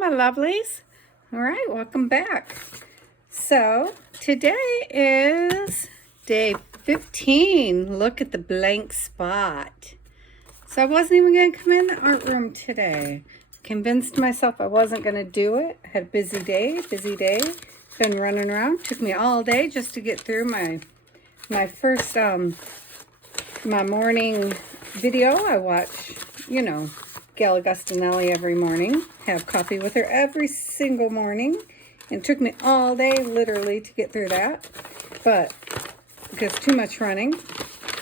my lovelies. All right, welcome back. So today is day 15. Look at the blank spot. So I wasn't even going to come in the art room today. Convinced myself I wasn't going to do it. Had a busy day. Been running around. Took me all day just to get through my first my morning video. I watch, Gail Augustinelli every morning. Have coffee with her every single morning. And it took me all day, literally, to get through that. But, because too much running.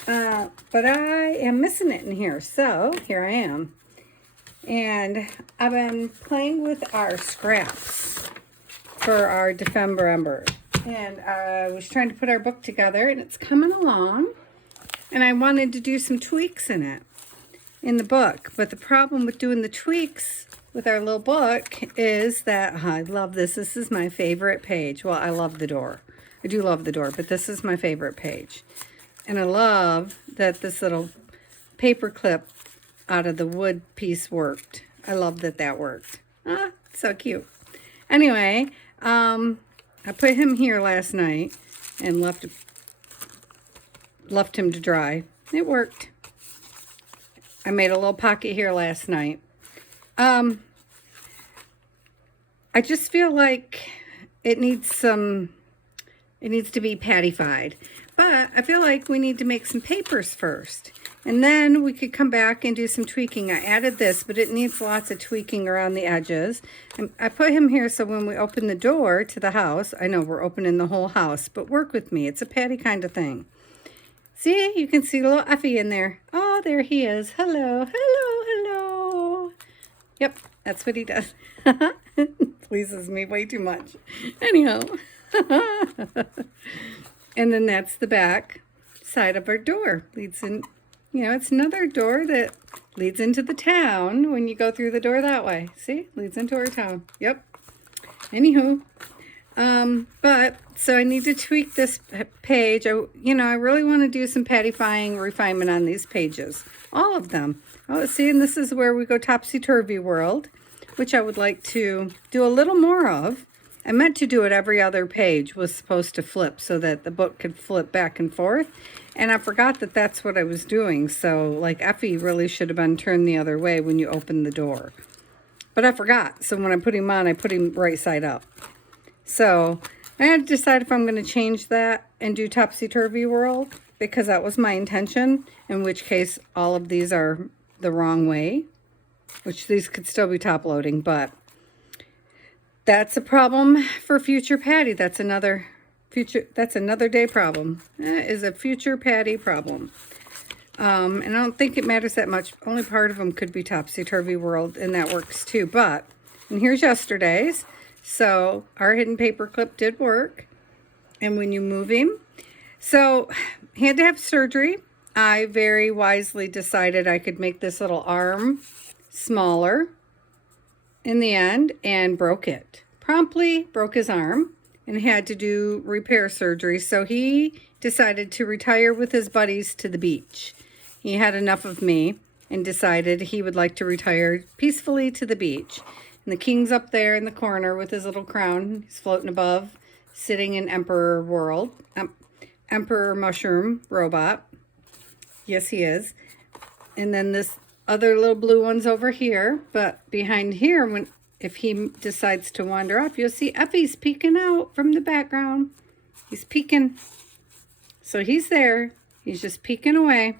But I am missing it in here. So, here I am. And I've been playing with our scraps for our December. And I was trying to put our book together, and it's coming along. And I wanted to do some tweaks in it, in the book. But the problem with doing the tweaks with our little book is that, I love this. This is my favorite page. Well, I love the door. I do love the door, but this is my favorite page. And I love that this little paper clip out of the wood piece worked. I love that that worked. Ah, so cute. Anyway, I put him here last night and left him to dry. It worked. I made a little pocket here last night. I just feel like it needs to be pattified. But I feel like we need to make some papers first. And then we could come back and do some tweaking. I added this, but it needs lots of tweaking around the edges. And I put him here so when we open the door to the house, I know we're opening the whole house, but work with me. It's a patty kind of thing. See, you can see little Effie in there. Oh, there he is. Hello, hello, hello. Yep, that's what he does. Pleases me way too much. Anyhow. And then that's the back side of our door. Leads in, it's another door that leads into the town when you go through the door that way. See, leads into our town. Yep. Anywho. So I need to tweak this page. I really want to do some pattifying, refinement on these pages. All of them. Oh, see, and this is where we go topsy-turvy world, which I would like to do a little more of. I meant to do it every other page was supposed to flip so that the book could flip back and forth. And I forgot that that's what I was doing. So, like, Effie really should have been turned the other way when you open the door. But I forgot. So when I put him on, I put him right side up. So I had to decide if I'm going to change that and do topsy-turvy world, because that was my intention, in which case all of these are the wrong way, which these could still be top loading, but that's a problem for future Patty. That's another day problem. That is a future Patty problem. And I don't think it matters that much. Only part of them could be topsy-turvy world, and that works too. But, and here's yesterday's. So our hidden paper clip did work. And when you move him, so he had to have surgery. I very wisely decided I could make this little arm smaller in the end and broke it. Promptly broke his arm and had to do repair surgery. So he decided to retire with his buddies to the beach. He had enough of me and decided he would like to retire peacefully to the beach. And the king's up there in the corner with his little crown. He's floating above, sitting in Emperor world. Emperor mushroom robot. Yes, he is. And then this other little blue one's over here. But behind here, if he decides to wander off, you'll see Effie's peeking out from the background. He's peeking. So he's there. He's just peeking away.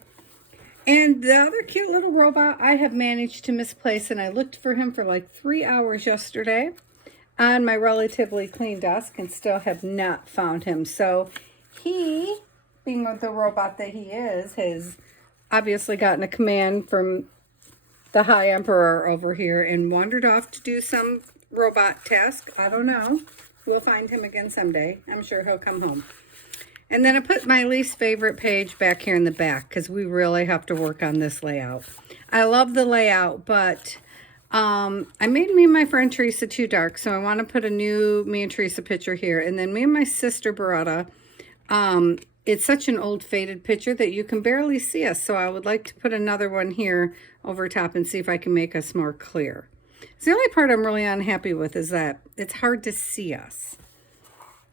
And the other cute little robot I have managed to misplace, and I looked for him for like 3 hours yesterday on my relatively clean desk and still have not found him. So he, being the robot that he is, has obviously gotten a command from the High Emperor over here and wandered off to do some robot task. I don't know. We'll find him again someday. I'm sure he'll come home. And then I put my least favorite page back here in the back because we really have to work on this layout. I love the layout, but I made me and my friend Teresa too dark, so I want to put a new me and Teresa picture here. And then me and my sister Beretta, it's such an old faded picture that you can barely see us, so I would like to put another one here over top and see if I can make us more clear. The only part I'm really unhappy with is that it's hard to see us.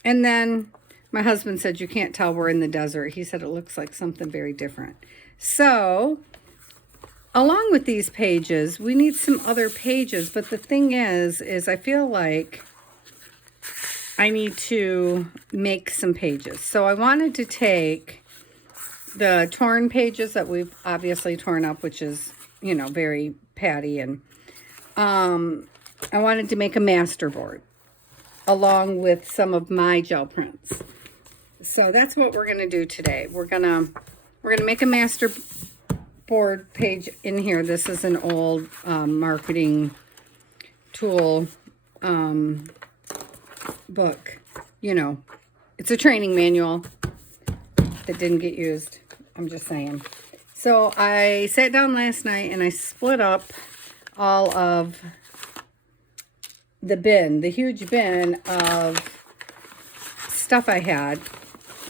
And then my husband said, you can't tell we're in the desert. He said it looks like something very different. So along with these pages, we need some other pages. But the thing is I feel like I need to make some pages. So I wanted to take the torn pages that we've obviously torn up, which is, you know, very Patty. And I wanted to make a masterboard along with some of my gel prints. So that's what we're going to do today. We're going to make a masterboard page in here. This is an old marketing tool book. You know, it's a training manual that didn't get used. I'm just saying. So I sat down last night and I split up all of the bin, the huge bin of stuff I had,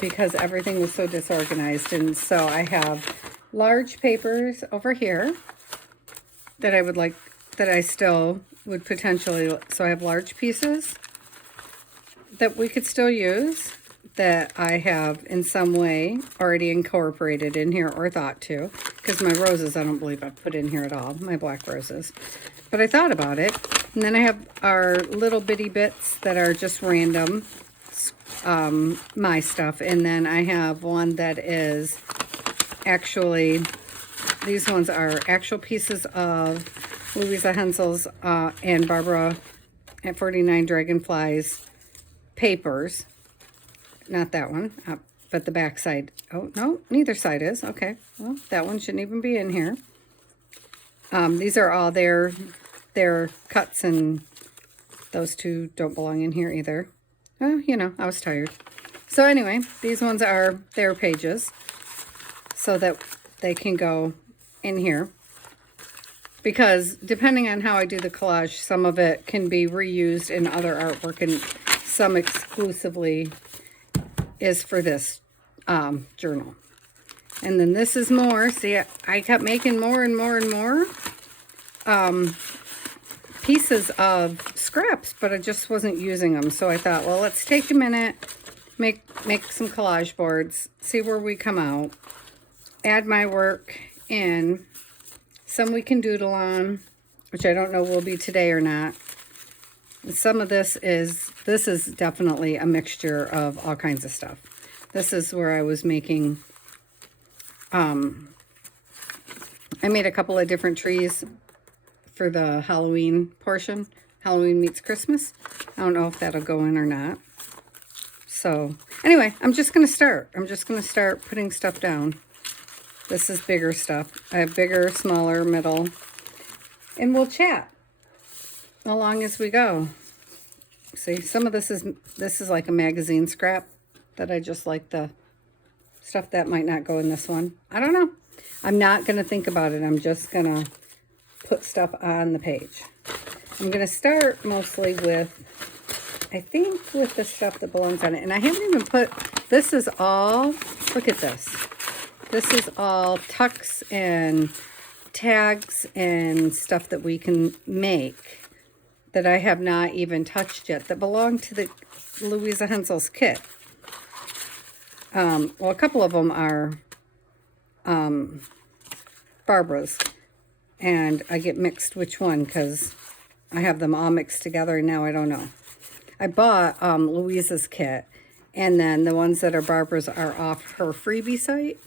because everything was so disorganized. And so I have large papers over here that I would like, that I still would potentially, so I have large pieces that we could still use, that I have in some way already incorporated in here or thought to, because my roses I don't believe I've put in here at all, my black roses. But I thought about it. And then I have our little bitty bits that are just random, my stuff. And then I have one that is actually, these ones are actual pieces of Louisa Hensel's and Barbara at 49 Dragonflies papers. Not that one, but the back side. Oh, no, neither side is. Okay, well, that one shouldn't even be in here. These are all their cuts, and those two don't belong in here either. Oh, you know, I was tired. So anyway, these ones are their pages, so that they can go in here. Because depending on how I do the collage, some of it can be reused in other artwork, and some exclusively is for this journal. And then this is more. See, I kept making more and more and more pieces of scraps, but I just wasn't using them. So I thought, well, let's take a minute, make some collage boards, see where we come out, add my work in. Some we can doodle on, which I don't know will be today or not. Some of this is definitely a mixture of all kinds of stuff. This is where I was making, I made a couple of different trees for the Halloween portion. Halloween meets Christmas. I don't know if that'll go in or not. So anyway, I'm just going to start. I'm just going to start putting stuff down. This is bigger stuff. I have bigger, smaller, middle, and we'll chat along as we go. See, some of this is like a magazine scrap that I just like, the stuff that might not go in this one. I don't know. I'm not going to think about it. I'm just going to put stuff on the page. I'm going to start mostly with, I think, with the stuff that belongs on it. And I haven't even put, this is all, look at this. This is all tucks and tags and stuff that we can make that I have not even touched yet, that belong to the Louisa Hensel's kit. Well, a couple of them are Barbara's, and I get mixed which one because I have them all mixed together, and now I don't know. I bought Louisa's kit, and then the ones that are Barbara's are off her freebie site,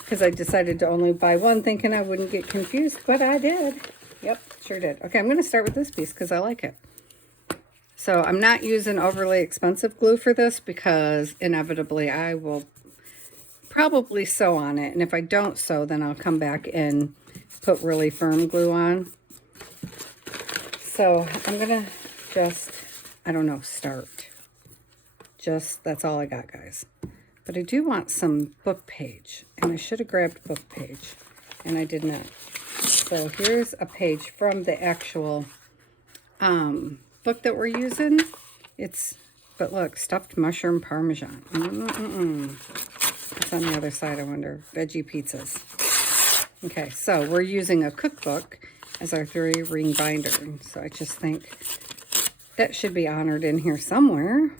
because I decided to only buy one thinking I wouldn't get confused, but I did. Yep, sure did. Okay, I'm going to start with this piece because I like it. So I'm not using overly expensive glue for this because inevitably I will probably sew on it. And if I don't sew, then I'll come back and put really firm glue on. So I'm going to just, I don't know, start. Just, that's all I got, guys. But I do want some book page. And I should have grabbed book page. And I did not. So here's a page from the actual book that we're using. But look, stuffed mushroom parmesan. What's on the other side, I wonder? Veggie pizzas. Okay, so we're using a cookbook, as our 3-ring binder. And so I just think that should be honored in here somewhere,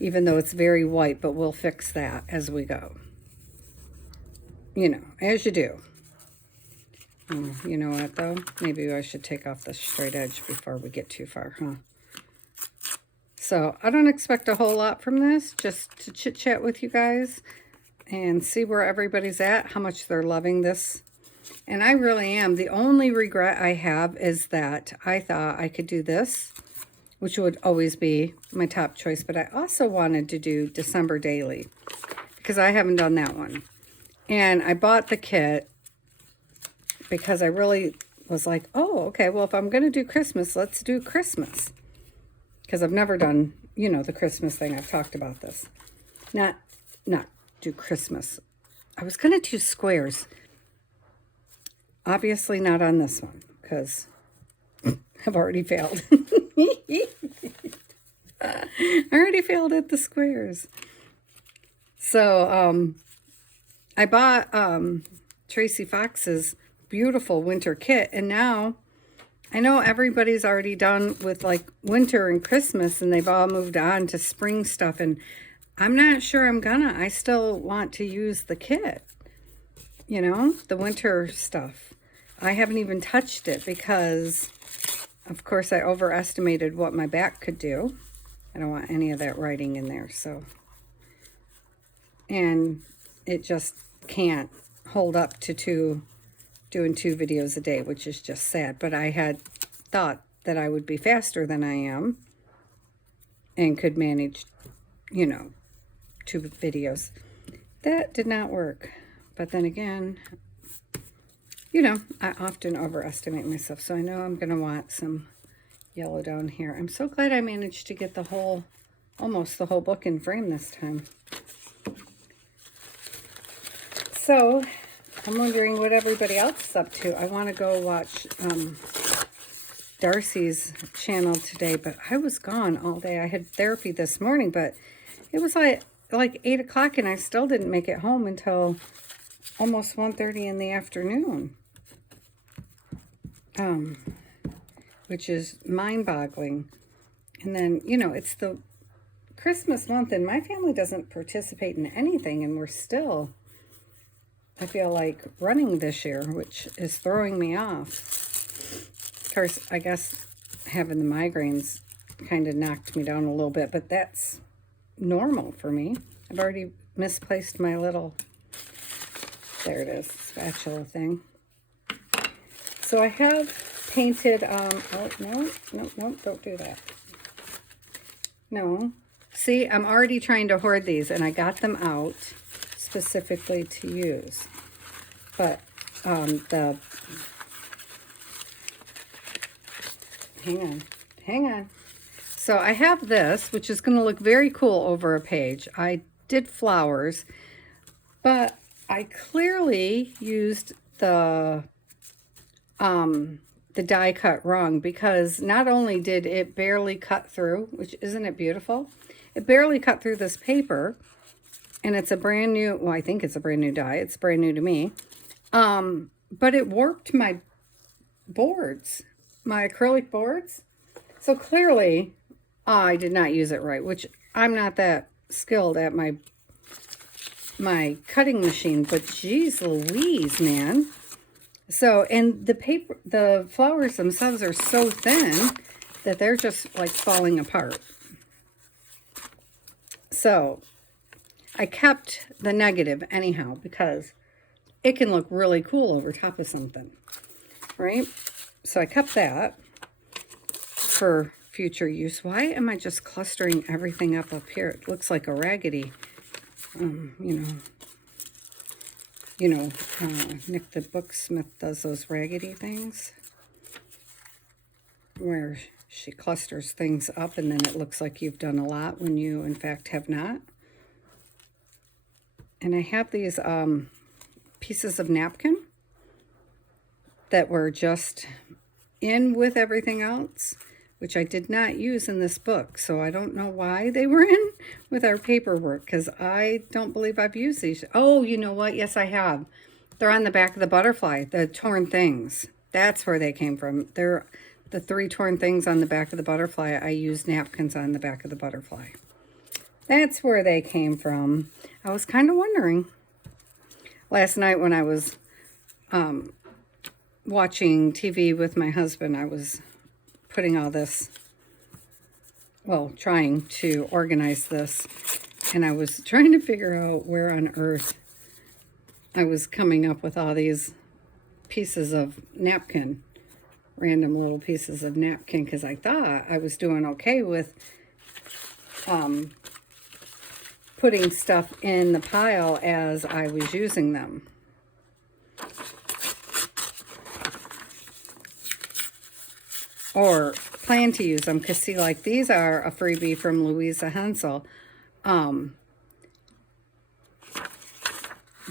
even though it's very white, but we'll fix that as we go. You know, as you do. You know what, though? Maybe I should take off the straight edge before we get too far, huh? So I don't expect a whole lot from this, just to chit-chat with you guys and see where everybody's at, how much they're loving this. And I really am. The only regret I have is that I thought I could do this, which would always be my top choice, but I also wanted to do December Daily because I haven't done that one. And I bought the kit because I really was like, oh, okay, well, if I'm going to do Christmas, let's do Christmas. Because I've never done, you know, the Christmas thing. I've talked about this. Not do Christmas. I was going to do squares. Obviously not on this one because I've already failed. I already failed at the squares. So I bought Tracy Fox's beautiful winter kit, and now I know everybody's already done with like winter and Christmas, and they've all moved on to spring stuff, and I'm not sure I'm gonna. I still want to use the kit, you know, the winter stuff. I haven't even touched it because, of course, I overestimated what my back could do. I don't want any of that writing in there, so. And it just can't hold up to doing 2 videos a day, which is just sad. But I had thought that I would be faster than I am and could manage, you know, 2 videos. That did not work. But then again, you know, I often overestimate myself. So I know I'm going to want some yellow down here. I'm so glad I managed to get the whole, almost the whole book in frame this time. So I'm wondering what everybody else is up to. I want to go watch Darcy's channel today, but I was gone all day. I had therapy this morning, but it was like 8 o'clock, and I still didn't make it home until almost 1:30 in the afternoon, which is mind-boggling. And then, you know, it's the Christmas month, and my family doesn't participate in anything, and we're still, I feel like, running this year, which is throwing me off. Of course, I guess having the migraines kind of knocked me down a little bit, but that's normal for me. I've already misplaced my little, there it is, spatula thing. So I have painted, oh, no, don't do that. No. See, I'm already trying to hoard these, and I got them out specifically to use. But hang on. So I have this, which is going to look very cool over a page. I did flowers, but I clearly used the die cut wrong, because not only did it barely cut through, which isn't it beautiful? It barely cut through this paper, and it's a brand new, well, I think it's a brand new die. It's brand new to me. But it warped my boards, my acrylic boards. So clearly I did not use it right, which I'm not that skilled at my cutting machine, but geez Louise, man. So, and the paper, the flowers themselves are so thin that they're just like falling apart. So I kept the negative anyhow, because it can look really cool over top of something, right? So I kept that for future use. Why am I just clustering everything up here? It looks like a raggedy, Nick the Booksmith does those raggedy things where she clusters things up and then it looks like you've done a lot when you in fact have not. And I have these pieces of napkin that were just in with everything else, which I did not use in this book. So I don't know why they were in with our paperwork, because I don't believe I've used these. Oh, you know what? Yes, I have. They're on the back of the butterfly, the torn things. That's where they came from. They're the 3 torn things on the back of the butterfly. I used napkins on the back of the butterfly. That's where they came from. I was kind of wondering. Last night when I was watching TV with my husband, I was putting all this, well, trying to organize this, and I was trying to figure out where on earth I was coming up with all these pieces of napkin, random little pieces of napkin, because I thought I was doing okay with putting stuff in the pile as I was using them. Or plan to use them, because see, like these are a freebie from Louisa Hensel.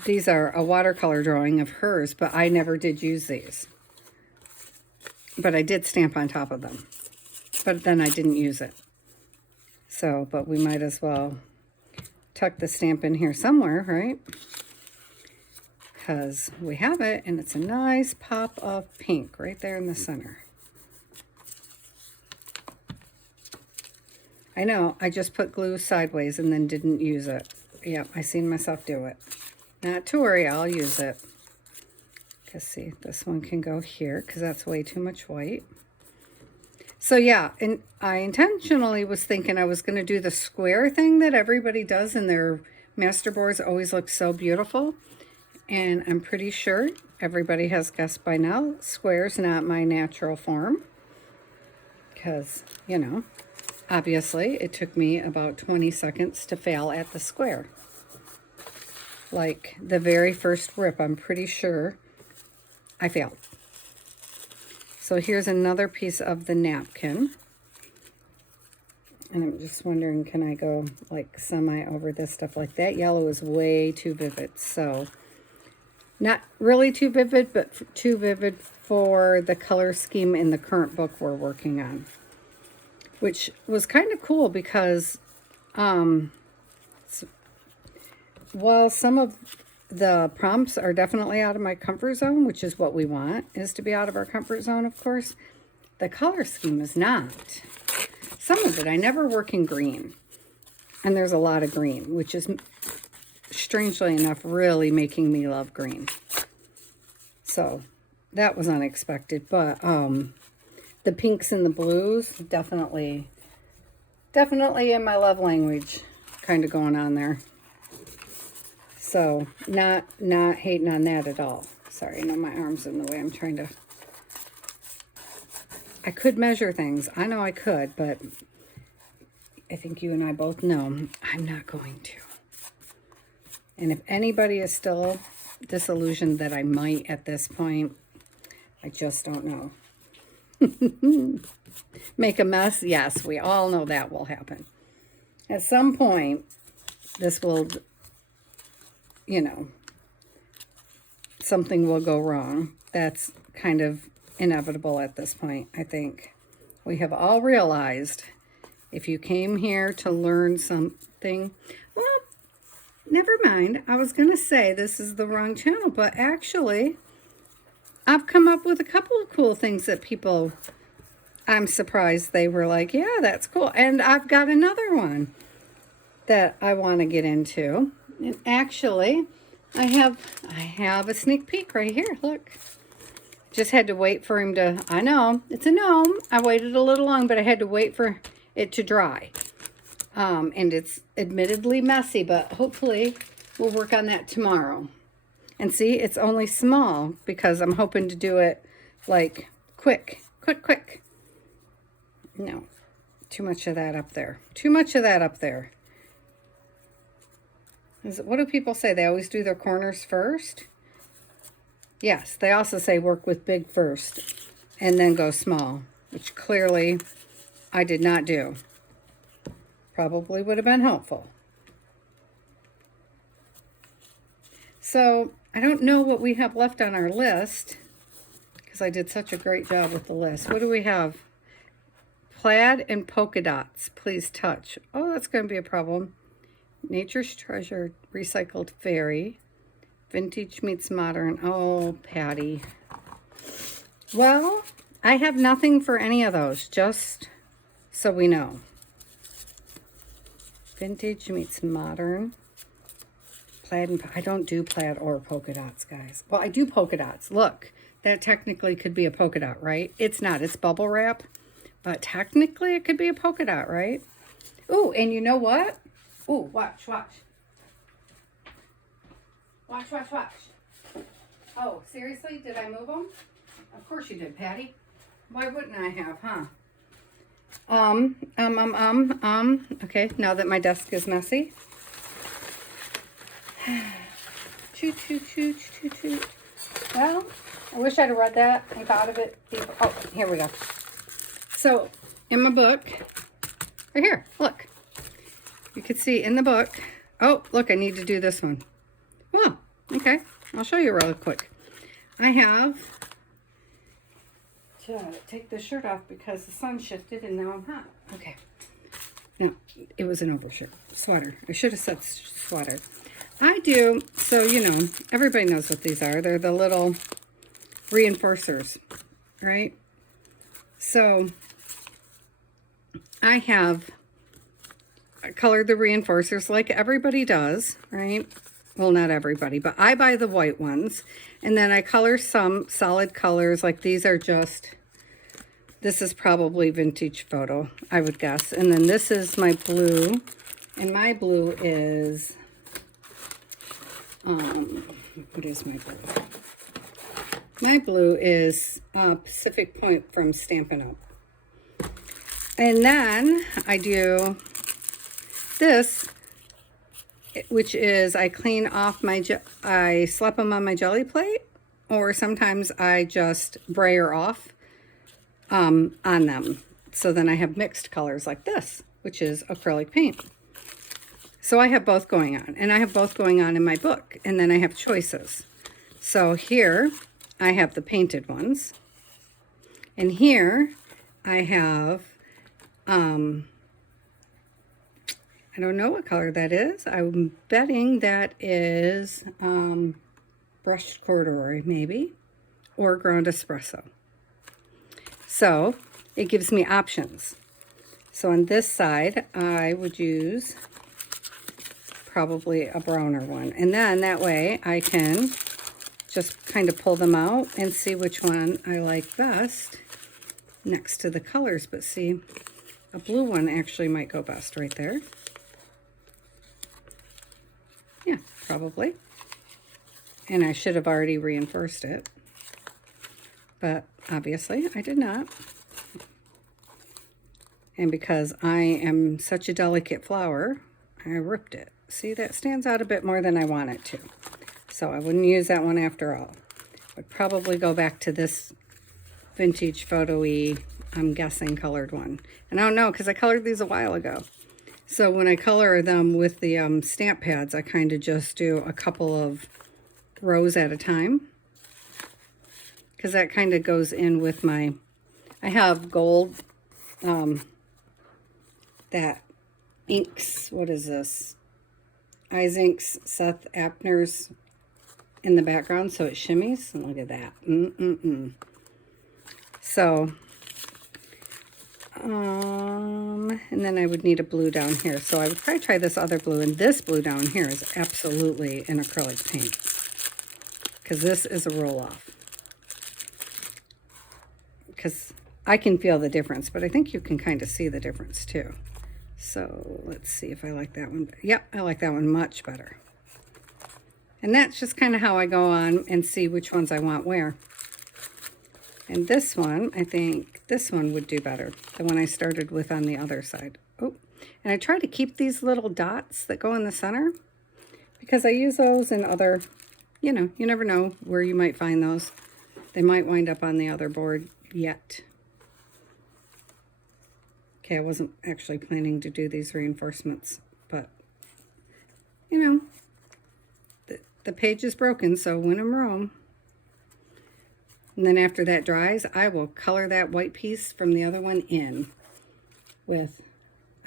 These are a watercolor drawing of hers, but I never did use these. But I did stamp on top of them. But then I didn't use it. So, but we might as well tuck the stamp in here somewhere, right? Because we have it, and it's a nice pop of pink right there in the center. I know, I just put glue sideways and then didn't use it. Yep, I seen myself do it. Not to worry, I'll use it. Because see, this one can go here because that's way too much white. So yeah, and I intentionally was thinking I was going to do the square thing that everybody does in their masterboards. Always look so beautiful. And I'm pretty sure everybody has guessed by now, square's not my natural form. Because, you know, obviously it took me about 20 seconds to fail at the square. Like the very first rip, I'm pretty sure I failed. So here's another piece of the napkin. And I'm just wondering, can I go like semi over this stuff? Like that yellow is way too vivid. So not really too vivid, but too vivid for the color scheme in the current book we're working on. Which was kind of cool because while some of the prompts are definitely out of my comfort zone, which is what we want, is to be out of our comfort zone, of course, the color scheme is not. Some of it, I never work in green. And there's a lot of green, which is, strangely enough, really making me love green. So, that was unexpected. But, the pinks and the blues, definitely in my love language kind of going on there. So, not hating on that at all. Sorry, I know my arm's in the way. I'm trying to... I could measure things. I know I could, but I think you and I both know I'm not going to. And if anybody is still disillusioned that I might at this point, I just don't know. Make a mess? Yes, we all know that will happen. At some point, this will... you know, something will go wrong. That's kind of inevitable at this point, I think. We have all realized if you came here to learn something, well, never mind. I was going to say this is the wrong channel, but actually, I've come up with a couple of cool things that people, I'm surprised they were like, yeah, that's cool. And I've got another one that I want to get into. And actually, I have a sneak peek right here. Look. Just had to wait for him to, I know, it's a gnome. I waited a little long, but I had to wait for it to dry. And it's admittedly messy, but hopefully we'll work on that tomorrow. And see, it's only small because I'm hoping to do it like quick. No, too much of that up there. Too much of that up there. What do people say? They always do their corners first? Yes, they also say work with big first and then go small, which clearly I did not do. Probably would have been helpful. So I don't know what we have left on our list because I did such a great job with the list. What do we have? Plaid and polka dots. Please touch. Oh, that's going to be a problem. Nature's Treasure, Recycled Fairy, Vintage Meets Modern. Oh, Patty. Well, I have nothing for any of those, just so we know. Vintage meets modern. Plaid and I don't do plaid or polka dots, guys. Well, I do polka dots. Look, that technically could be a polka dot, right? It's not. It's bubble wrap. But technically it could be a polka dot, right? Ooh, and you know what? Ooh, watch, watch. Watch, watch, watch. Oh, seriously? Did I move them? Of course you did, Patty. Why wouldn't I have, huh? Okay, now that my desk is messy. Toot, toot, toot, toot, toot. Well, I wish I'd have read that and thought of it before. Oh, here we go. So, in my book, right here, look. You can see in the book. Oh, look, I need to do this one. Well, okay. I'll show you real quick. I have to take the shirt off because the sun shifted and now I'm hot. Okay. No, it was an overshirt. Sweater. I should have said sweater. I do, so you know, everybody knows what these are. They're the little reinforcers, right? So I have colored the reinforcers like everybody does, right? Well, not everybody, but I buy the white ones. And then I color some solid colors, like these are just, this is probably vintage photo, I would guess. And then this is my blue, and my blue is, what is my blue? My blue is Pacific Point from Stampin' Up. And then I do this, which is I clean off my, I slap them on my jelly plate, or sometimes I just brayer off on them. So then I have mixed colors like this, which is acrylic paint. So I have both going on, and I have both going on in my book, and then I have choices. So here I have the painted ones, and here I have, I don't know what color that is. I'm betting that is brushed corduroy, maybe, or ground espresso. So it gives me options. So on this side, I would use probably a browner one. And then that way I can just kind of pull them out and see which one I like best next to the colors. But see, a blue one actually might go best right there. Yeah, probably. And I should have already reinforced it, but obviously I did not. And because I am such a delicate flower, I ripped it. See, that stands out a bit more than I want it to. So I wouldn't use that one after all. Would probably go back to this vintage photo-y, I'm guessing, colored one. And I don't know, because I colored these a while ago. So when I color them with the stamp pads, I kind of just do a couple of rows at a time. Because that kind of goes in with my, I have gold, that inks, what is this? Izinks Seth Apner's in the background, so it shimmies. And look at that. So, and then I would need a blue down here. So I would probably try this other blue. And this blue down here is absolutely an acrylic paint, because this is a roll-off. Because I can feel the difference, but I think you can kind of see the difference too. So let's see if I like that one. Yep, I like that one much better. And that's just kind of how I go on and see which ones I want where. And this one, I think this one would do better, the one I started with on the other side. Oh, and I try to keep these little dots that go in the center, because I use those in other, you know, you never know where you might find those. They might wind up on the other board yet. Okay, I wasn't actually planning to do these reinforcements, but, you know, the page is broken, so when in Rome. And then after that dries, I will color that white piece from the other one in with,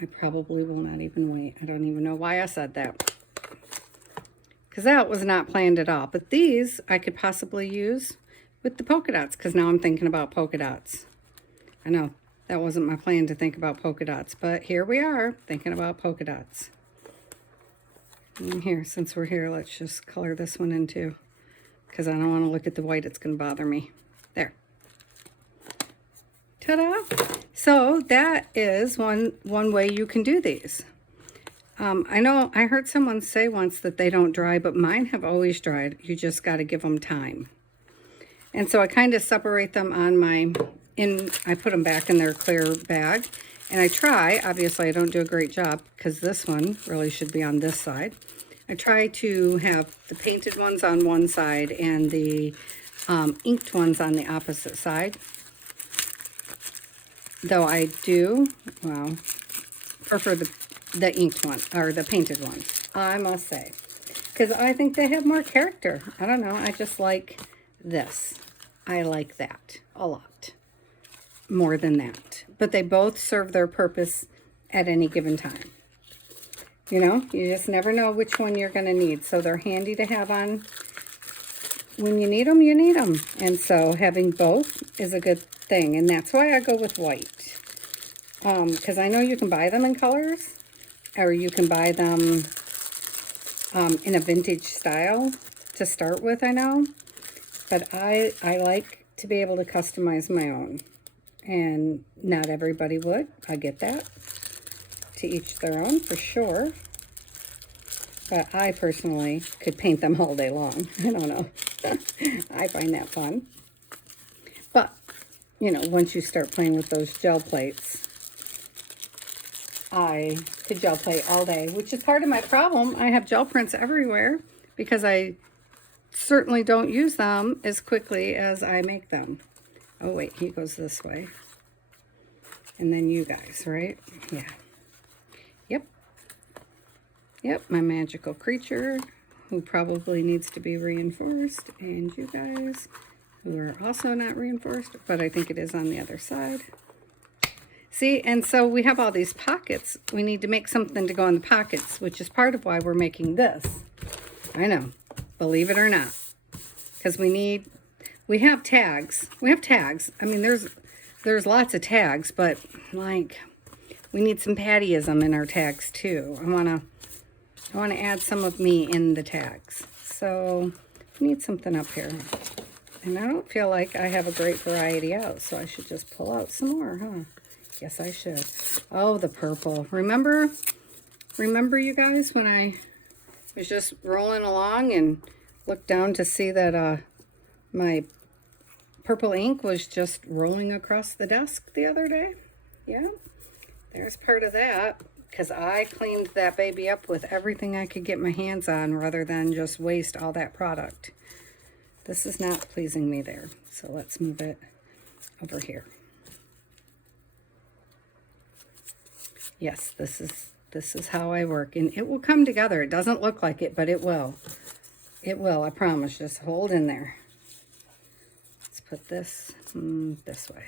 I probably will not even wait. I don't even know why I said that, because that was not planned at all. But these I could possibly use with the polka dots, because now I'm thinking about polka dots. I know that wasn't my plan to think about polka dots, but here we are thinking about polka dots. And here, since we're here, let's just color this one in too, because I don't want to look at the white. It's going to bother me. There. Ta-da! So that is one way you can do these. I know I heard someone say once that they don't dry, but mine have always dried. You just got to give them time. And so I kind of separate them on I put them back in their clear bag. And I try, obviously I don't do a great job because this one really should be on this side. I try to have the painted ones on one side and the inked ones on the opposite side. Though I do, well, prefer the inked one, or the painted ones, I must say. Because I think they have more character. I don't know, I just like this. I like that a lot. More than that. But they both serve their purpose at any given time. You know, you just never know which one you're going to need. So they're handy to have on. When you need them, you need them. And so having both is a good thing. And that's why I go with white. Because I know you can buy them in colors. Or you can buy them in a vintage style to start with, I know. But I like to be able to customize my own. And not everybody would. I get that. To each their own, for sure. But I personally could paint them all day long. I don't know. I find that fun. But, you know, once you start playing with those gel plates, I could gel plate all day, which is part of my problem. I have gel prints everywhere because I certainly don't use them as quickly as I make them. Oh, wait, he goes this way. And then you guys, right? Yeah. Yep, my magical creature who probably needs to be reinforced. And you guys who are also not reinforced, but I think it is on the other side. See, and so we have all these pockets. We need to make something to go in the pockets, which is part of why we're making this. I know, believe it or not. Because we have tags. We have tags. I mean, there's lots of tags, but like we need some pattyism in our tags too. I want to add some of me in the tags. So I need something up here. And I don't feel like I have a great variety out, so I should just pull out some more, huh? Yes, I should. Oh, the purple. Remember you guys, when I was just rolling along and looked down to see that my purple ink was just rolling across the desk the other day? Yeah, there's part of that. Because I cleaned that baby up with everything I could get my hands on rather than just waste all that product. This is not pleasing me there. So let's move it over here. Yes, this is how I work. And it will come together. It doesn't look like it, but it will. It will, I promise. Just hold in there. Let's put this this way.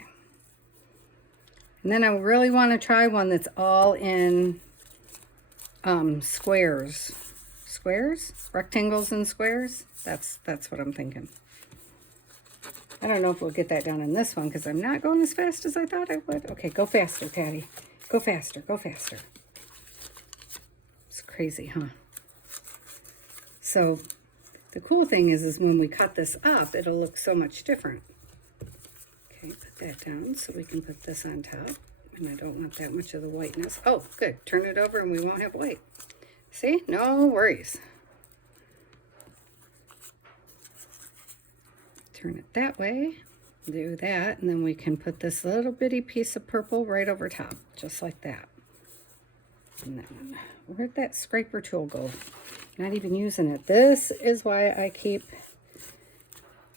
And then I really want to try one that's all in squares. Squares? Rectangles and squares? That's what I'm thinking. I don't know if we'll get that done in this one because I'm not going as fast as I thought I would. Okay, go faster, Patty. Go faster, go faster. It's crazy, huh? So the cool thing is when we cut this up, it'll look so much different. Okay, put that down so we can put this on top. And I don't want that much of the whiteness. Oh, good. Turn it over and we won't have white. See? No worries. Turn it that way. Do that. And then we can put this little bitty piece of purple right over top. Just like that. And then, where'd that scraper tool go? Not even using it. This is why I keep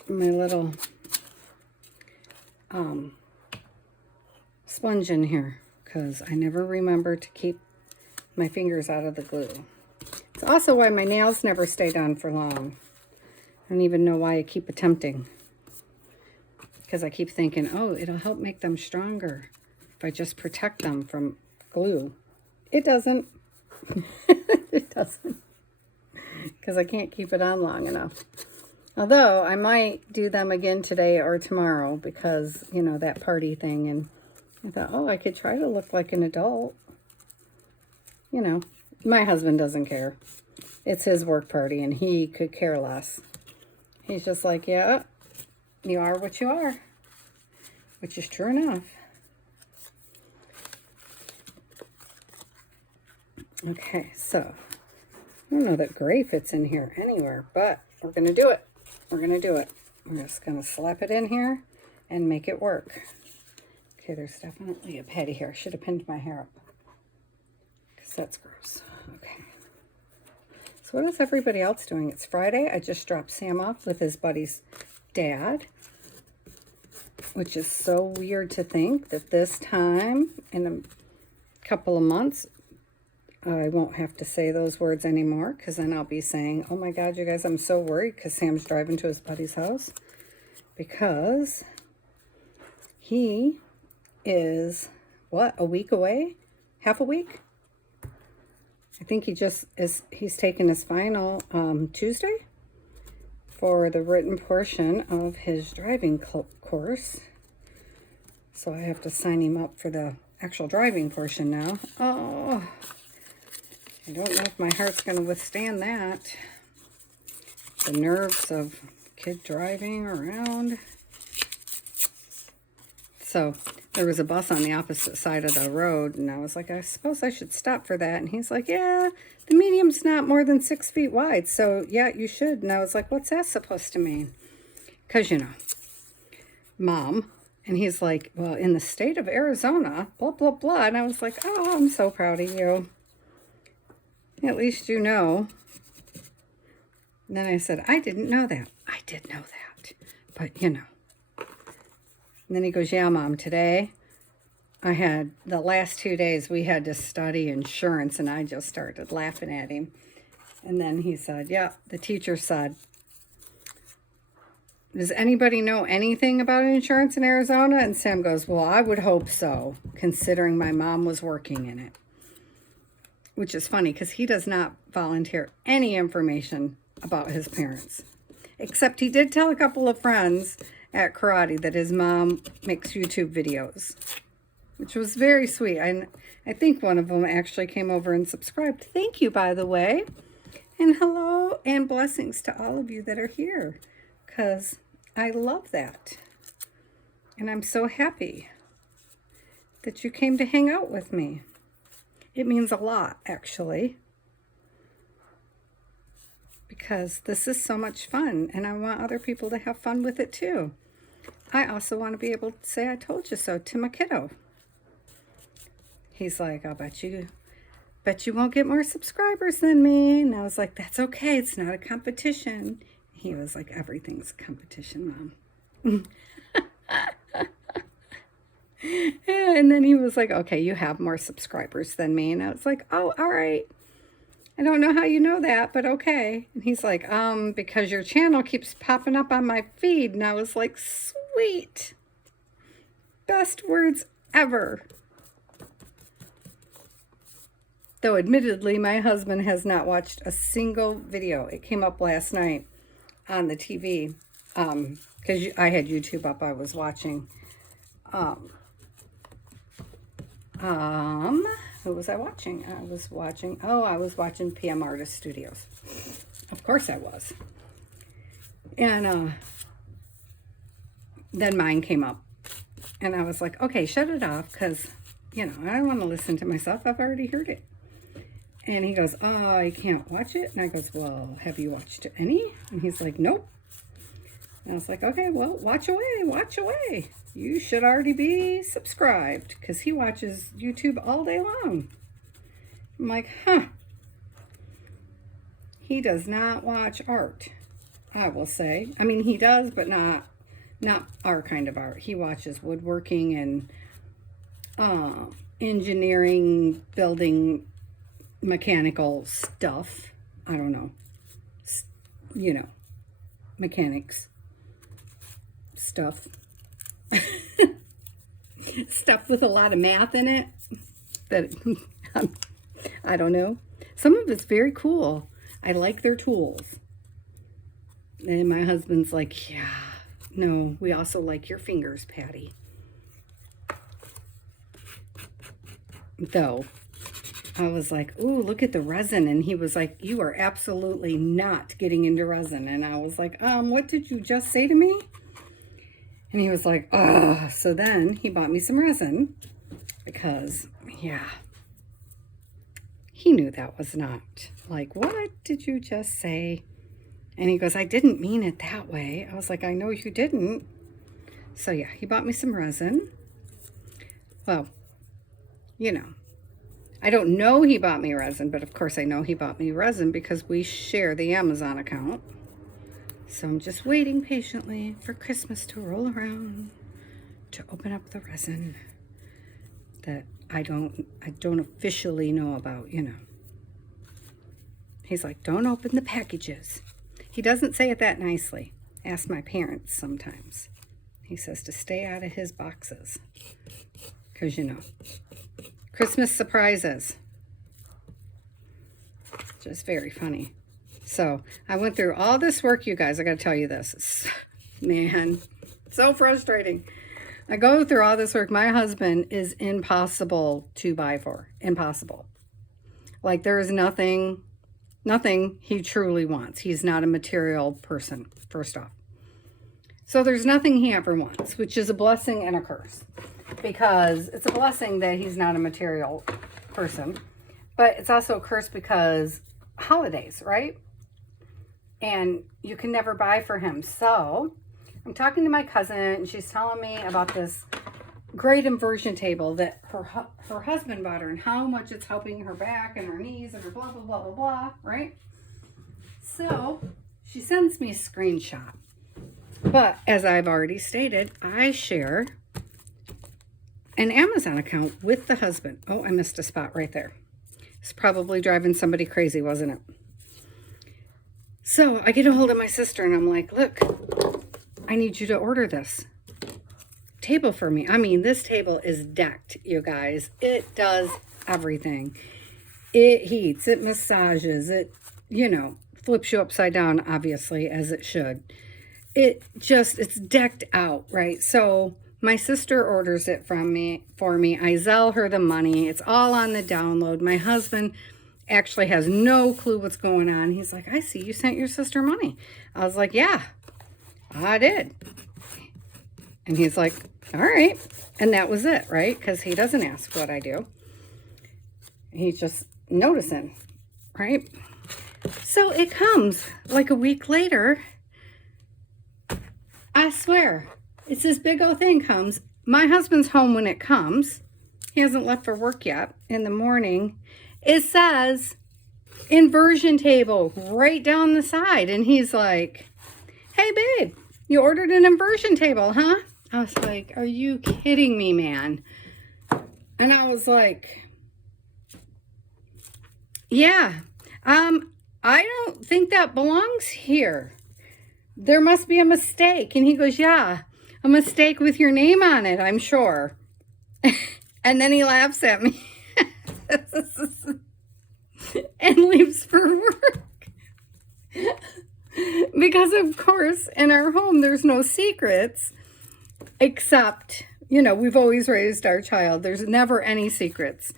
my little sponge in here, because I never remember to keep my fingers out of the glue. It's also why my nails never stay done for long. I don't even know why I keep attempting, because I keep thinking, oh, it'll help make them stronger if I just protect them from glue. It doesn't. It doesn't, because I can't keep it on long enough. Although I might do them again today or tomorrow because, you know, that party thing. And I thought, oh, I could try to look like an adult. You know, my husband doesn't care. It's his work party and he could care less. He's just like, yeah, you are what you are, which is true enough. Okay, so I don't know that gray fits in here anywhere, but we're going to do it. We're going to do it. We're just going to slap it in here and make it work. Okay, there's definitely a patty here. I should have pinned my hair up because that's gross. Okay. So what is everybody else doing? It's Friday. I just dropped Sam off with his buddy's dad, which is so weird to think that this time in a couple of months, I won't have to say those words anymore because then I'll be saying, oh my God, you guys, I'm so worried because Sam's driving to his buddy's house because he is, what, a week away? Half a week? I think he's taking his final Tuesday for the written portion of his driving course. So I have to sign him up for the actual driving portion now. Oh, I don't know if my heart's going to withstand that. The nerves of kid driving around. So there was a bus on the opposite side of the road, and I was like, I suppose I should stop for that. And he's like, yeah, the medium's not more than 6 feet wide, so yeah, you should. And I was like, what's that supposed to mean? Because, you know, Mom. And he's like, well, in the state of Arizona, blah, blah, blah. And I was like, oh, I'm so proud of you. At least you know. And then I said, I didn't know that. I did know that. But, you know. And then he goes, yeah, Mom, today I had, the last 2 days, we had to study insurance. And I just started laughing at him. And then he said, yeah, the teacher said, does anybody know anything about insurance in Arizona? And Sam goes, well, I would hope so, considering my mom was working in it. Which is funny because he does not volunteer any information about his parents. Except he did tell a couple of friends at karate that his mom makes YouTube videos. Which was very sweet. I think one of them actually came over and subscribed. Thank you, by the way. And hello and blessings to all of you that are here. Because I love that. And I'm so happy that you came to hang out with me. It means a lot, actually, because this is so much fun, and I want other people to have fun with it, too. I also want to be able to say, I told you so, to my kiddo. He's like, I'll bet you won't get more subscribers than me. And I was like, that's okay. It's not a competition. He was like, everything's a competition, Mom. And then he was like, okay, you have more subscribers than me. And I was like, oh, all right. I don't know how you know that, but okay. And he's like, because your channel keeps popping up on my feed. And I was like, sweet. Best words ever. Though admittedly, my husband has not watched a single video. It came up last night on the TV. Because I had YouTube up, I was watching. Who was I watching? I was watching PM Artist Studios. Of course I was. And then mine came up. And I was like, okay, shut it off because, you know, I don't want to listen to myself. I've already heard it. And he goes, oh, I can't watch it. And I goes, well, have you watched any? And he's like, nope. And I was like, okay, well, watch away. You should already be subscribed because he watches YouTube all day long. I'm like, huh. He does not watch art, I will say. I mean, he does, but not our kind of art. He watches woodworking and engineering, building, mechanical stuff. I don't know. You know, mechanics stuff. Stuff with a lot of math in it that I don't know. Some of it's very cool. I like their tools. And my husband's like, yeah, no, we also like your fingers, Patty. Though, I was like, ooh, look at the resin. And he was like, you are absolutely not getting into resin. And I was like, what did you just say to me? And he was like, oh. So then he bought me some resin because, yeah, he knew that was not like, what did you just say? And he goes, I didn't mean it that way. I was like, I know you didn't. So yeah, he bought me some resin. Well, you know, I don't know he bought me resin, but of course I know he bought me resin because we share the Amazon account. So I'm just waiting patiently for Christmas to roll around to open up the resin that I don't officially know about, you know. He's like, don't open the packages. He doesn't say it that nicely. Ask my parents sometimes. He says to stay out of his boxes. Because, you know, Christmas surprises. Just very funny. So I went through all this work, you guys. I got to tell you this. Man, so frustrating. I go through all this work. My husband is impossible to buy for. Impossible. Like there is nothing he truly wants. He's not a material person, first off. So there's nothing he ever wants, which is a blessing and a curse. Because it's a blessing that he's not a material person. But it's also a curse because holidays, right? And you can never buy for him. So I'm talking to my cousin, and she's telling me about this great inversion table that her husband bought her and how much it's helping her back and her knees and her blah, blah, blah, blah, blah, right? So she sends me a screenshot. But as I've already stated, I share an Amazon account with the husband. Oh, I missed a spot right there. It's probably driving somebody crazy, wasn't it? So I get a hold of my sister and I'm like, look, I need you to order this table for me. I mean, this table is decked, you guys. It does everything. It heats, it massages, it, you know, flips you upside down, obviously, as it should. It's decked out, right? So my sister orders it for me. I Zelle her the money. It's all on the download. My husband actually has no clue what's going on. He's like, I see you sent your sister money. I was like, yeah, I did. And he's like, all right. And that was it, right? Because he doesn't ask what I do. He's just noticing, right? So it comes like a week later. I swear, it's this big old thing comes. My husband's home when it comes. He hasn't left for work yet. In the morning, it says inversion table right down the side. And he's like, hey, babe, you ordered an inversion table, huh? I was like, are you kidding me, man? And I was like, yeah, I don't think that belongs here. There must be a mistake. And he goes, yeah, a mistake with your name on it, I'm sure. And then he laughs at me and leaves for work. Because, of course, in our home, there's no secrets except, you know, we've always raised our child. There's never any secrets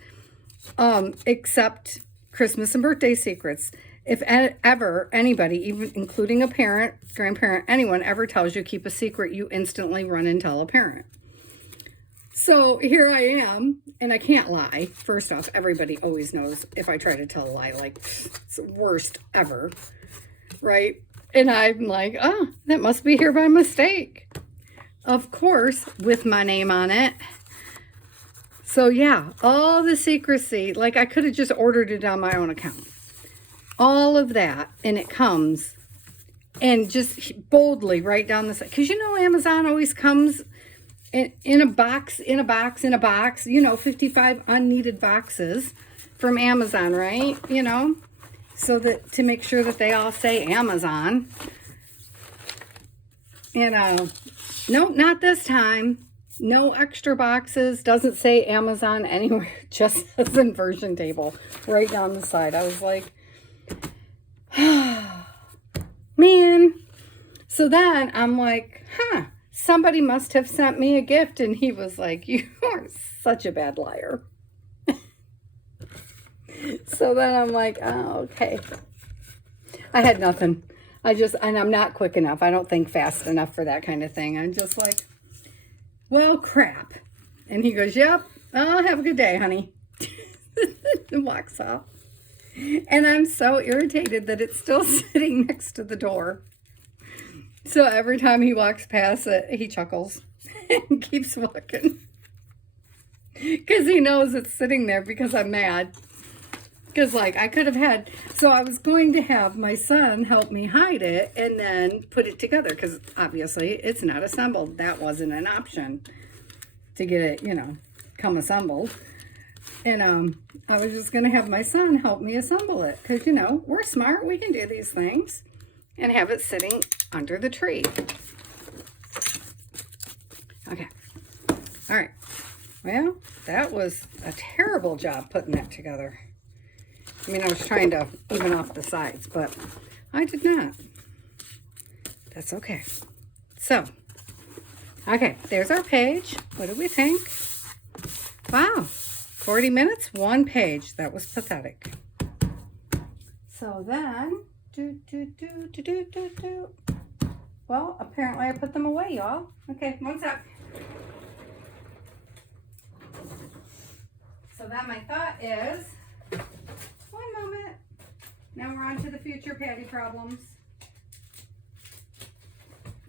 except Christmas and birthday secrets. If ever anybody, even including a parent, grandparent, anyone ever tells you keep a secret, you instantly run and tell a parent. So here I am, and I can't lie. First off, everybody always knows if I try to tell a lie, like, it's the worst ever, right? And I'm like, oh, that must be here by mistake. Of course, with my name on it. So yeah, all the secrecy, like I could have just ordered it on my own account. All of that, and it comes, and just boldly right down the side. Because you know Amazon always comes in a box, you know, 55 unneeded boxes from Amazon, right? You know, so that to make sure that they all say Amazon. You know, nope, not this time. No extra boxes, doesn't say Amazon anywhere, just says inversion table right down the side. I was like, man, So then I'm like, somebody must have sent me a gift. And he was like, you are such a bad liar. So then I'm like, oh, okay. I had nothing. And I'm not quick enough. I don't think fast enough for that kind of thing. I'm just like, well, crap. And he goes, yep, oh, have a good day, honey. And walks off. And I'm so irritated that it's still sitting next to the door. So every time he walks past it, he chuckles and keeps walking. Because he knows it's sitting there because I'm mad. Because, like, I could have had... So I was going to have my son help me hide it and then put it together. Because, obviously, it's not assembled. That wasn't an option to get it, you know, come assembled. And I was just going to have my son help me assemble it. Because, you know, we're smart. We can do these things. And have it sitting under the tree. Okay. All right. Well, that was a terrible job putting that together. I mean, I was trying to even off the sides, but I did not. That's okay. So, okay, there's our page. What do we think? Wow, 40 minutes, one page. That was pathetic. So then, well, apparently I put them away, y'all. Okay, one sec. So then my thought is, one moment. Now we're on to the future Patty problems.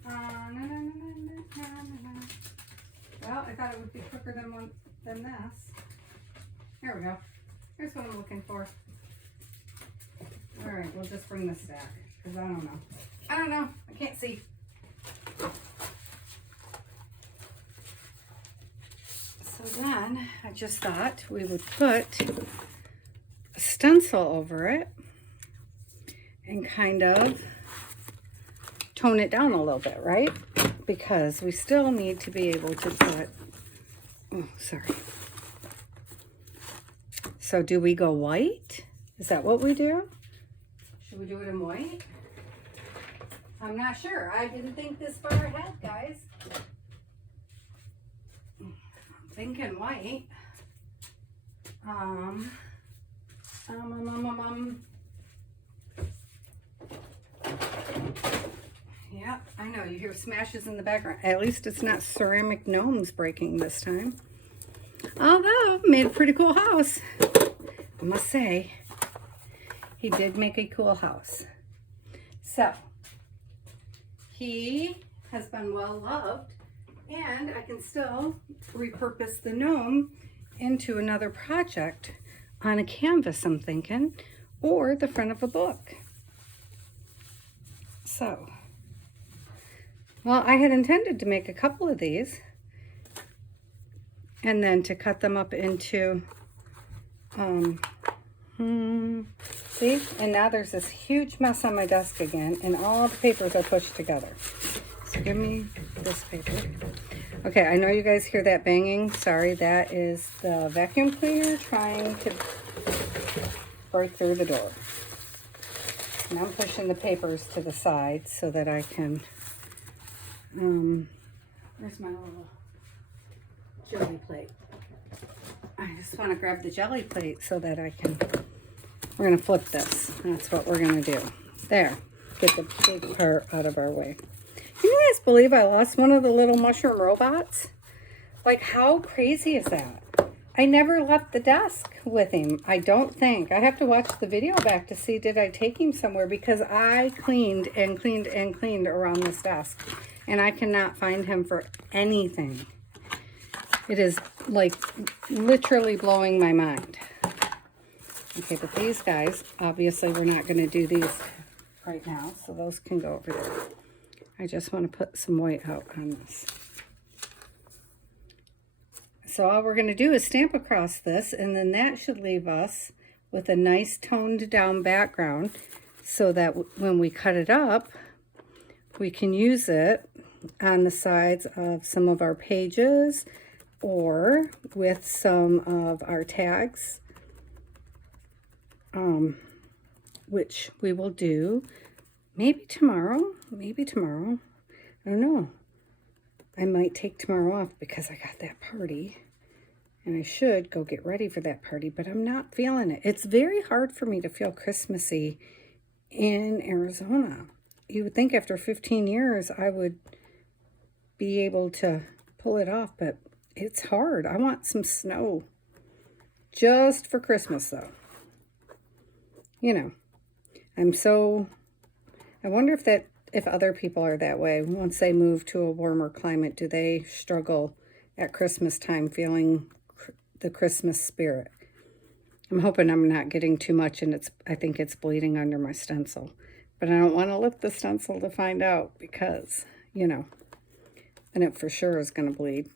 Well, I thought it would be quicker than this. There we go. Here's what I'm looking for. All right, we'll just bring this back because I don't know. I don't know. I can't see. So then I just thought we would put a stencil over it and kind of tone it down a little bit, right? Because we still need to be able to put, oh, sorry. So do we go white? Is that what we do? Should we do it in white? I'm not sure. I didn't think this far ahead, guys. I'm thinking white. Yeah, I know. You hear smashes in the background. At least it's not ceramic gnomes breaking this time. Although, made a pretty cool house. I must say, he did make a cool house. So, he has been well loved, and I can still repurpose the gnome into another project on a canvas, I'm thinking, or the front of a book. So, well, I had intended to make a couple of these and then to cut them up into, see? And now there's this huge mess on my desk again, and all the papers are pushed together. So give me this paper. Okay, I know you guys hear that banging. Sorry, that is the vacuum cleaner trying to break through the door. And I'm pushing the papers to the side so that I can, where's my little jelly plate? I just want to grab the jelly plate so that I can, we're going to flip this. That's what we're going to do. There, get the big part out of our way. Can you guys believe I lost one of the little mushroom robots? Like, how crazy is that? I never left the desk with him, I don't think. I have to watch the video back to see did I take him somewhere, because I cleaned and cleaned and cleaned around this desk, and I cannot find him for anything. It is, like, literally blowing my mind. Okay, but these guys, obviously we're not going to do these right now, so those can go over there. I just want to put some white out on this. So all we're going to do is stamp across this, and then that should leave us with a nice toned down background so that when we cut it up, we can use it on the sides of some of our pages or with some of our tags, which we will do maybe tomorrow. maybe tomorrow. I don't know. I might take tomorrow off because I got that party. And I should go get ready for that party, but I'm not feeling it. It's very hard for me to feel Christmassy in Arizona. You would think after 15 years I would be able to pull it off, but it's hard. I want some snow just for Christmas, though. You know, I wonder if other people are that way. Once they move to a warmer climate, do they struggle at Christmas time feeling the Christmas spirit? I'm hoping I'm not getting too much, and I think it's bleeding under my stencil. But I don't want to lift the stencil to find out because, then it for sure is going to bleed.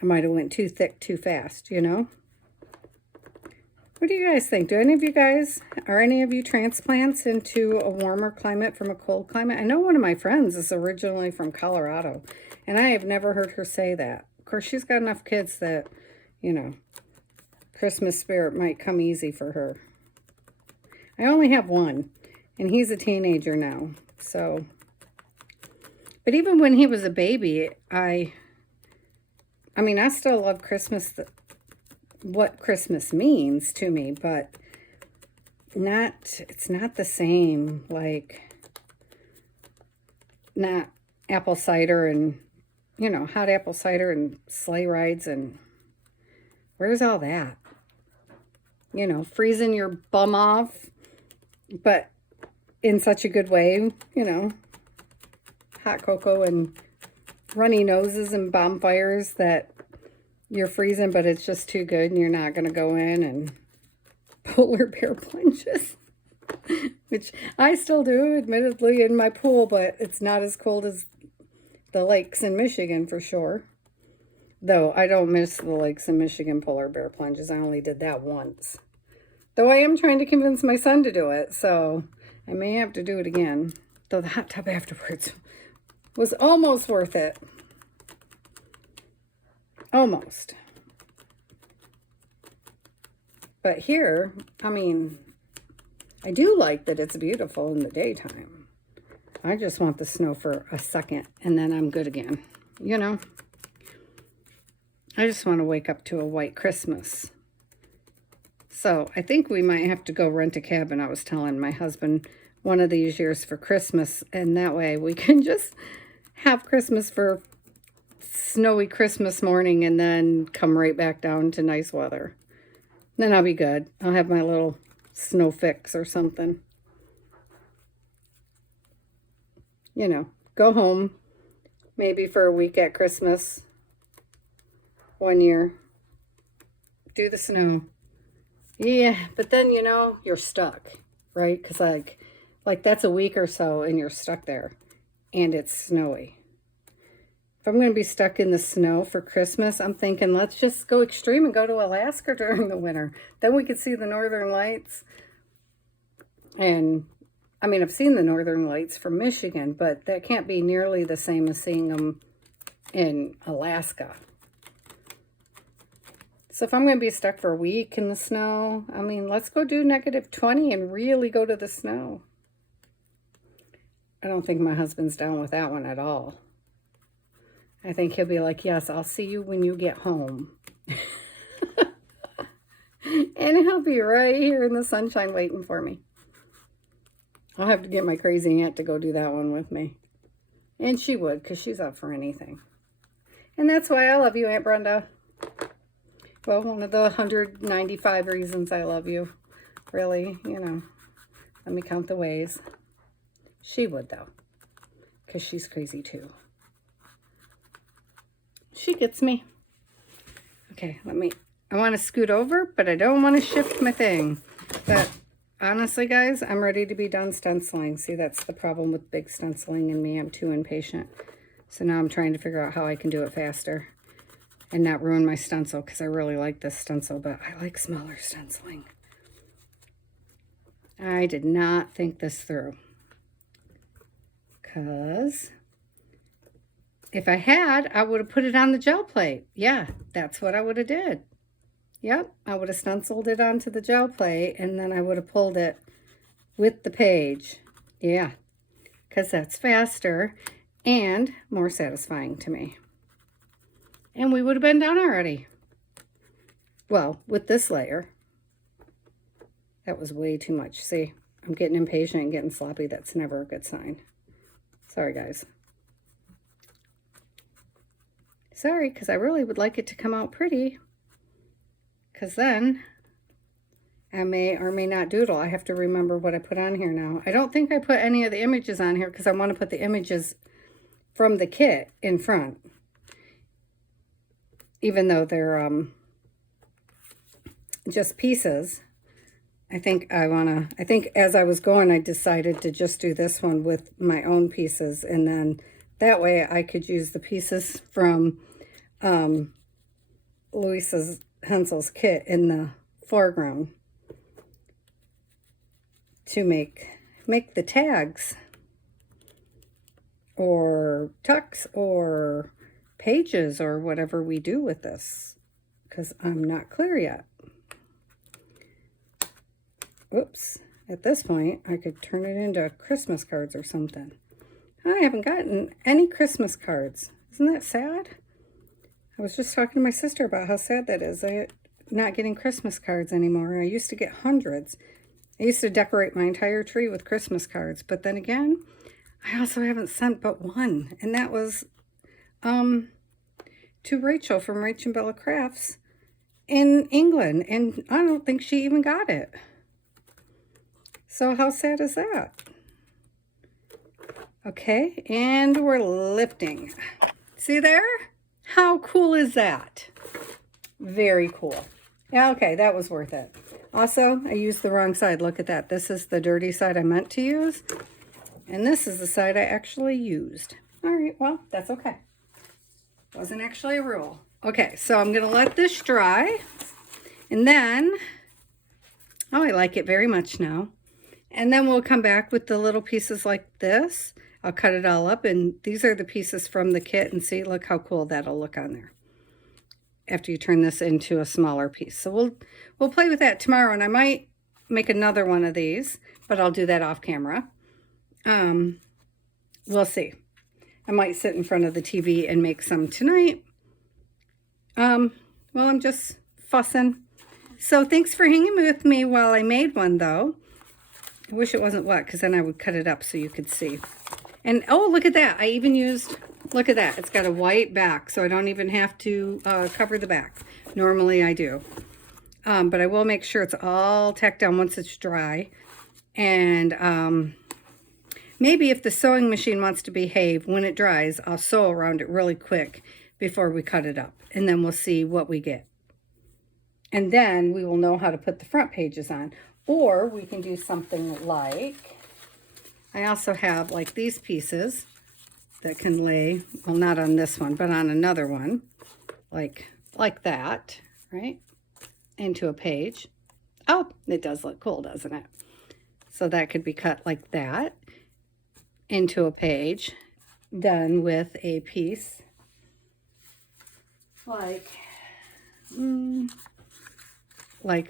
I might have went too thick too fast, What do you guys think? Are any of you transplants into a warmer climate from a cold climate? I know one of my friends is originally from Colorado, and I have never heard her say that. Of course, she's got enough kids that, Christmas spirit might come easy for her. I only have one, and he's a teenager now, so. But even when he was a baby, I still love Christmas, what Christmas means to me, but it's not the same, like, not apple cider and, hot apple cider and sleigh rides, and where's all that? Freezing your bum off, but in such a good way, hot cocoa and runny noses and bonfires that you're freezing, but it's just too good and you're not going to go in, and polar bear plunges, which I still do, admittedly, in my pool, but it's not as cold as the lakes in Michigan for sure. Though I don't miss the lakes in Michigan polar bear plunges. I only did that once. Though I am trying to convince my son to do it, so I may have to do it again. Though the hot tub afterwards was almost worth it. Almost. But here, I do like that it's beautiful in the daytime. I just want the snow for a second, and then I'm good again. I just want to wake up to a white Christmas. So I think we might have to go rent a cabin. I was telling my husband one of these years for Christmas, and that way we can just have Christmas for snowy Christmas morning and then come right back down to nice weather. Then I'll be good. I'll have my little snow fix or something. Go home maybe for a week at Christmas one year. Do the snow. Yeah, but then, you're stuck, right? Because, like that's a week or so, and you're stuck there, and it's snowy. If I'm going to be stuck in the snow for Christmas, I'm thinking, let's just go extreme and go to Alaska during the winter. Then we could see the northern lights. And, I've seen the northern lights from Michigan, but that can't be nearly the same as seeing them in Alaska. So if I'm going to be stuck for a week in the snow, let's go do -20 and really go to the snow. I don't think my husband's down with that one at all. I think he'll be like, yes, I'll see you when you get home. And he'll be right here in the sunshine waiting for me. I'll have to get my crazy aunt to go do that one with me. And she would, because she's up for anything. And that's why I love you, Aunt Brenda. Well, one of the 195 reasons I love you. Really, let me count the ways. She would, though, because she's crazy, too. She gets me. Okay, I want to scoot over, but I don't want to shift my thing. But honestly, guys, I'm ready to be done stenciling. See, that's the problem with big stenciling in me. I'm too impatient. So now I'm trying to figure out how I can do it faster and not ruin my stencil, because I really like this stencil, but I like smaller stenciling. I did not think this through, because if I had, I would have put it on the gel plate. Yeah, that's what I would have did. Yep, I would have stenciled it onto the gel plate, and then I would have pulled it with the page. Yeah, because that's faster and more satisfying to me. And we would have been done already. Well, with this layer. That was way too much. See, I'm getting impatient and getting sloppy. That's never a good sign. Sorry, guys. Sorry, because I really would like it to come out pretty. Because then I may or may not doodle. I have to remember what I put on here now. I don't think I put any of the images on here because I want to put the images from the kit in front. Even though they're just pieces. I think as I was going, I decided to just do this one with my own pieces. And then that way I could use the pieces from Louisa's Hensel's kit in the foreground to make the tags or tucks or pages or whatever we do with this, because I'm not clear yet. Oops, at this point I could turn it into Christmas cards or something. I haven't gotten any Christmas cards. Isn't that sad? I was just talking to my sister about how sad that is. I'm not getting Christmas cards anymore. I used to get hundreds. I used to decorate my entire tree with Christmas cards, but then again, I also haven't sent but one, and that was to Rachel from Rach and Bella Crafts in England, and I don't think she even got it. So how sad is that? Okay, and we're lifting. See there? How cool is that? Very cool. Yeah, okay, that was worth it. Also, I used the wrong side. Look at that. This is the dirty side I meant to use, and this is the side I actually used. All right, well, that's okay. Wasn't actually a rule. Okay, so I'm going to let this dry, and then, oh, I like it very much now. And then we'll come back with the little pieces like this. I'll cut it all up, and these are the pieces from the kit, and see, look how cool that'll look on there after you turn this into a smaller piece. So we'll play with that tomorrow, and I might make another one of these, but I'll do that off camera. We'll see. I might sit in front of the TV and make some tonight. Well, I'm just fussing. So thanks for hanging with me while I made one, though. I wish it wasn't wet, because then I would cut it up so you could see. And oh, look at that. I even used, look at that. It's got a white back, so I don't even have to cover the back. Normally I do. But I will make sure it's all tacked down once it's dry. And maybe if the sewing machine wants to behave, when it dries, I'll sew around it really quick before we cut it up. And then we'll see what we get. And then we will know how to put the front pages on. Or we can do something like, I also have like these pieces that can lay, well, not on this one, but on another one, like that, right? Into a page. Oh, it does look cool, doesn't it? So that could be cut like that into a page, done with a piece like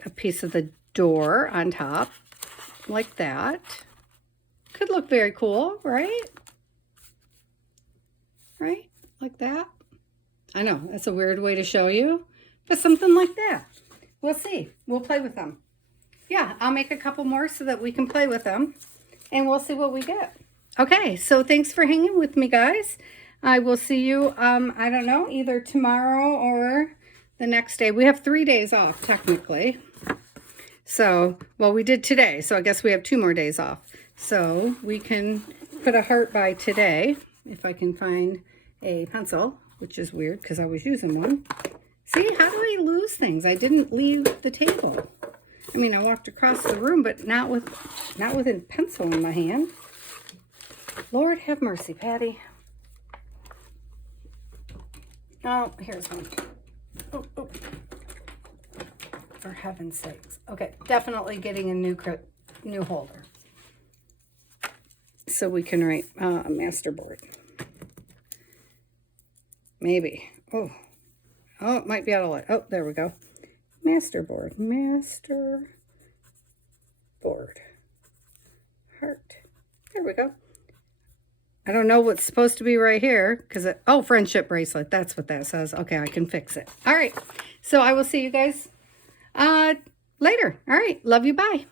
a piece of the door on top, like that. Could look very cool, right? Right? Like that. I know, that's a weird way to show you, but something like that. We'll see. We'll play with them. Yeah, I'll make a couple more so that we can play with them, and we'll see what we get. Okay, so thanks for hanging with me, guys. I will see you, I don't know, either tomorrow or the next day. We have 3 days off, technically. So, well, we did today, so I guess we have 2 more days off. So we can put a heart by today, if I can find a pencil, which is weird because I was using one. See, how do I lose things? I didn't leave the table. I mean, I walked across the room, but not with a pencil in my hand. Lord have mercy, Patty. Oh, here's one. Oh, oh. For heaven's sakes. Okay, definitely getting a new holder. So we can write a masterboard. Maybe. Oh, it might be out of light. Oh, there we go. Masterboard. Masterboard. Heart. There we go. I don't know what's supposed to be right here because oh, friendship bracelet. That's what that says. Okay, I can fix it. All right. So I will see you guys later. All right. Love you. Bye.